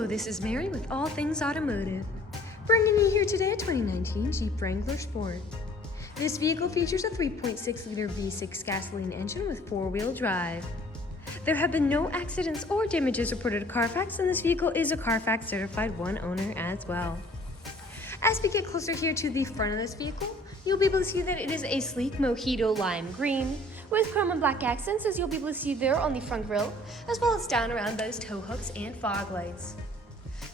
Hello, this is Mary with All Things Automotive, bringing you here today a 2019 Jeep Wrangler Sport. This vehicle features a 3.6-liter V6 gasoline engine with four-wheel drive. There have been no accidents or damages reported to CARFAX, and this vehicle is a CARFAX certified one owner as well. As we get closer here to the front of this vehicle, you'll be able to see that it is a sleek Mojito lime green with chrome and black accents, as you'll be able to see there on the front grille, as well as down around those tow hooks and fog lights.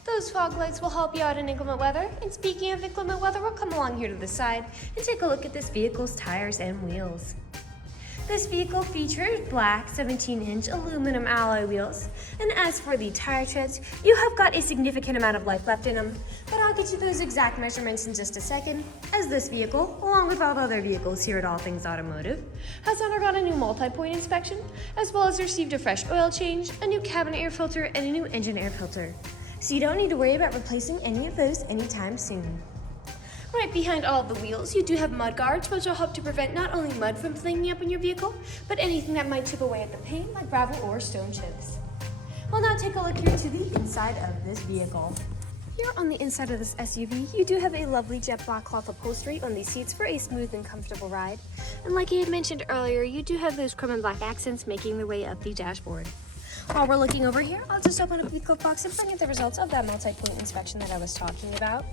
Those fog lights will help you out in inclement weather, and speaking of inclement weather, we'll come along here to the side and take a look at this vehicle's tires and wheels. This vehicle features black 17-inch aluminum alloy wheels, and as for the tire treads, you have got a significant amount of life left in them, but I'll get you those exact measurements in just a second, as this vehicle, along with all other vehicles here at All Things Automotive, has undergone a new multi-point inspection, as well as received a fresh oil change, a new cabin air filter, and a new engine air filter. So you don't need to worry about replacing any of those anytime soon. Right behind all of the wheels, you do have mud guards, which will help to prevent not only mud from flinging up in your vehicle, but anything that might chip away at the paint, like gravel or stone chips. We'll now take a look here to the inside of this vehicle. Here on the inside of this SUV, you do have a lovely jet black cloth upholstery on the seats for a smooth and comfortable ride. And like I had mentioned earlier, you do have those chrome and black accents making their way up the dashboard. While we're looking over here, I'll just open up the glove box and bring you the results of that multi-point inspection that I was talking about.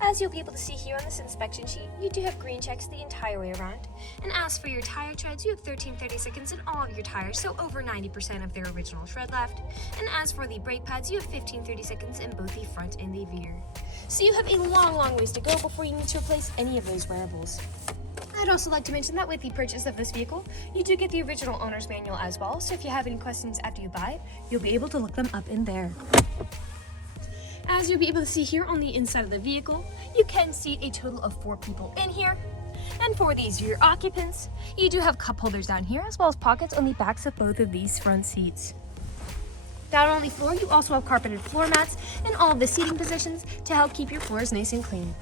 As you'll be able to see here on this inspection sheet, you do have green checks the entire way around. And as for your tire treads, you have 13/32 in all of your tires, so over 90% of their original tread left. And as for the brake pads, you have 15/32 in both the front and the rear. So you have a long ways to go before you need to replace any of those wearables. I'd also like to mention that with the purchase of this vehicle, you do get the original owner's manual as well, so if you have any questions after you buy it, you'll be able to look them up in there. As you'll be able to see here on the inside of the vehicle, you can seat a total of 4 people in here. And for these rear occupants, you do have cup holders down here, as well as pockets on the backs of both of these front seats. Down on the floor, you also have carpeted floor mats in all of the seating positions to help keep your floors nice and clean.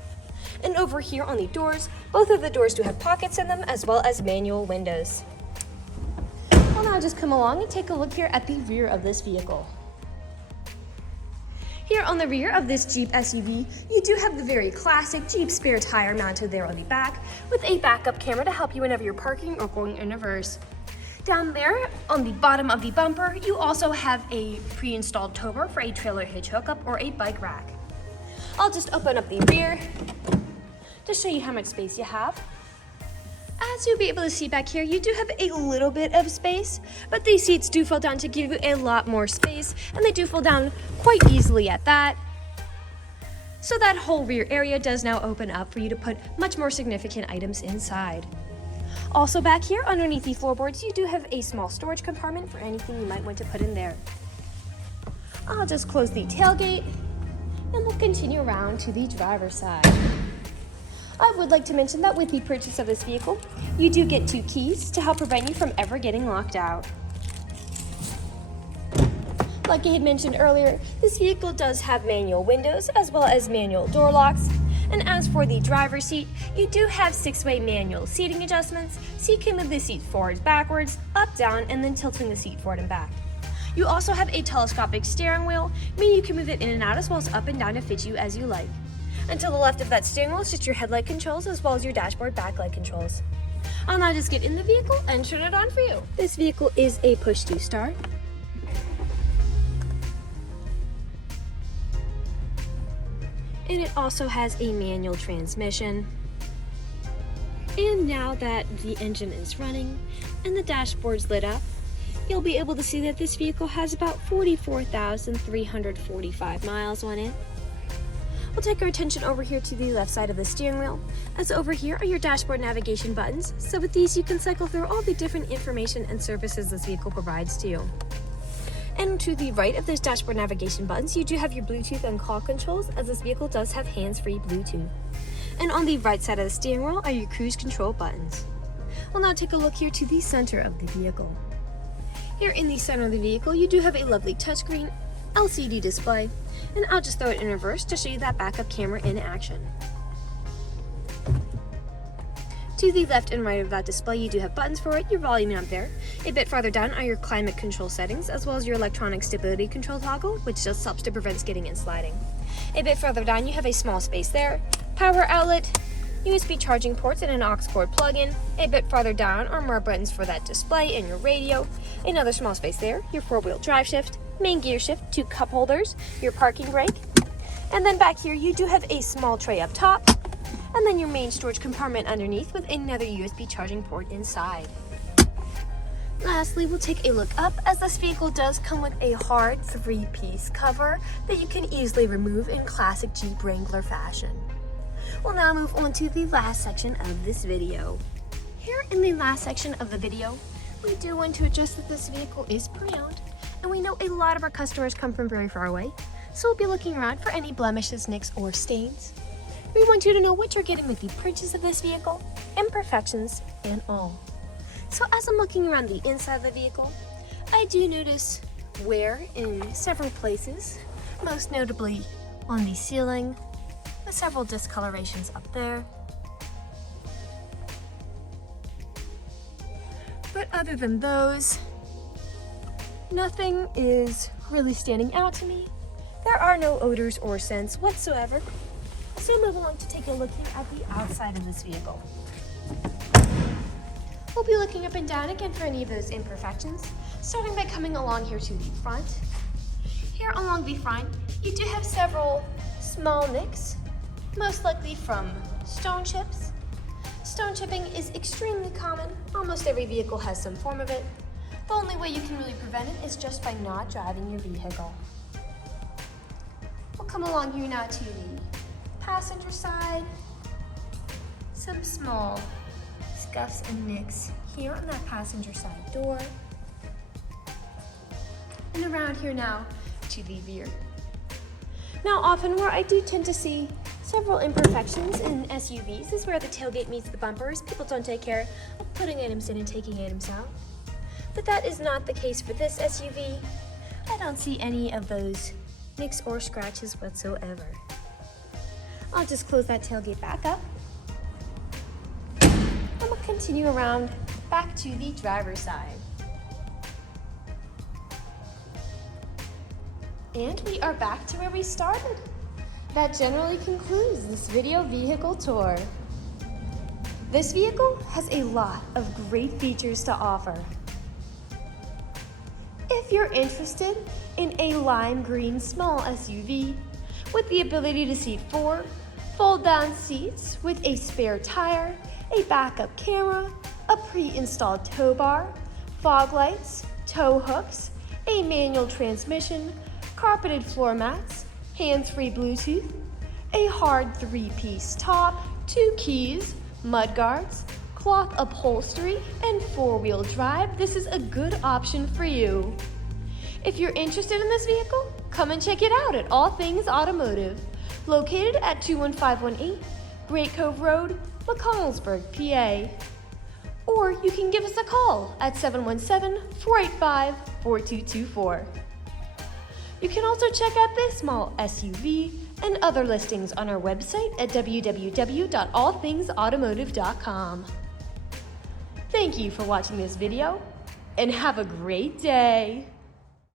And over here on the doors, both of the doors do have pockets in them, as well as manual windows. I'll now just come along and take a look here at the rear of this vehicle. Here on the rear of this Jeep SUV, you do have the very classic Jeep spare tire mounted there on the back, with a backup camera to help you whenever you're parking or going in reverse. Down there on the bottom of the bumper, you also have a pre-installed towbar for a trailer hitch hookup or a bike rack. I'll just open up the rear to show you how much space you have. As you'll be able to see back here, you do have a little bit of space, but these seats do fold down to give you a lot more space, and they do fold down quite easily at that. So that whole rear area does now open up for you to put much more significant items inside. Also back here, underneath the floorboards, you do have a small storage compartment for anything you might want to put in there. I'll just close the tailgate, and we'll continue around to the driver's side. I would like to mention that with the purchase of this vehicle, you do get 2 keys to help prevent you from ever getting locked out. Like I had mentioned earlier, this vehicle does have manual windows as well as manual door locks. And as for the driver's seat, you do have 6-way manual seating adjustments, so you can move the seat forwards, backwards, up, down, and then tilting the seat forward and back. You also have a telescopic steering wheel, meaning you can move it in and out as well as up and down to fit you as you like. And to the left of that steering wheel is just your headlight controls as well as your dashboard backlight controls. I'll now just get in the vehicle and turn it on for you. This vehicle is a push to start. And it also has a manual transmission. And now that the engine is running and the dashboard's lit up, you'll be able to see that this vehicle has about 44,345 miles on it. We'll take our attention over here to the left side of the steering wheel, as over here are your dashboard navigation buttons, so with these you can cycle through all the different information and services this vehicle provides to you. And to the right of those dashboard navigation buttons, you do have your Bluetooth and call controls, as this vehicle does have hands-free Bluetooth. And on the right side of the steering wheel are your cruise control buttons. We'll now take a look here to the center of the vehicle. Here in the center of the vehicle, you do have a lovely touchscreen LCD display, and I'll just throw it in reverse to show you that backup camera in action. To the left and right of that display, you do have buttons for it, your volume knob there. A bit farther down are your climate control settings, as well as your electronic stability control toggle, which just helps to prevent skidding and sliding. A bit further down, you have a small space there, power outlet, USB charging ports, and an aux cord plug-in. A bit farther down are more buttons for that display and your radio. Another small space there, your four-wheel drive shift, main gear shift, 2 cup holders, your parking brake. And then back here, you do have a small tray up top, and then your main storage compartment underneath with another USB charging port inside. Lastly, we'll take a look up, as this vehicle does come with a hard 3-piece cover that you can easily remove in classic Jeep Wrangler fashion. We'll now move on to the last section of this video. Here in the last section of the video, we do want to address that this vehicle is pre-owned, and we know a lot of our customers come from very far away, so we'll be looking around for any blemishes, nicks, or stains. We want you to know what you're getting with the purchase of this vehicle, imperfections, and all. So as I'm looking around the inside of the vehicle, I do notice wear in several places, most notably on the ceiling, with several discolorations up there. But other than those, nothing is really standing out to me. There are no odors or scents whatsoever. So move along to take a look here at the outside of this vehicle. We'll be looking up and down again for any of those imperfections, starting by coming along here to the front. Here along the front, you do have several small nicks, most likely from stone chips. Stone chipping is extremely common. Almost every vehicle has some form of it. The only way you can really prevent it is just by not driving your vehicle. We'll come along here now to the passenger side. Some small scuffs and nicks here on that passenger side door. And around here now to the rear. Now often where I do tend to see several imperfections in SUVs is where the tailgate meets the bumpers. People don't take care of putting items in and taking items out. But that is not the case for this SUV. I don't see any of those nicks or scratches whatsoever. I'll just close that tailgate back up. And we'll continue around back to the driver's side. And we are back to where we started. That generally concludes this video vehicle tour. This vehicle has a lot of great features to offer. If you're interested in a lime green small SUV with the ability to seat 4, fold-down seats with a spare tire, a backup camera, a pre-installed tow bar, fog lights, tow hooks, a manual transmission, carpeted floor mats, hands-free Bluetooth, a hard 3-piece top, 2 keys, mudguards, cloth upholstery, and 4-wheel drive, this is a good option for you. If you're interested in this vehicle, come and check it out at All Things Automotive, located at 21518 Great Cove Road, McConnellsburg, PA. Or you can give us a call at 717-485-4224. You can also check out this small SUV and other listings on our website at www.allthingsautomotive.com. Thank you for watching this video, and have a great day.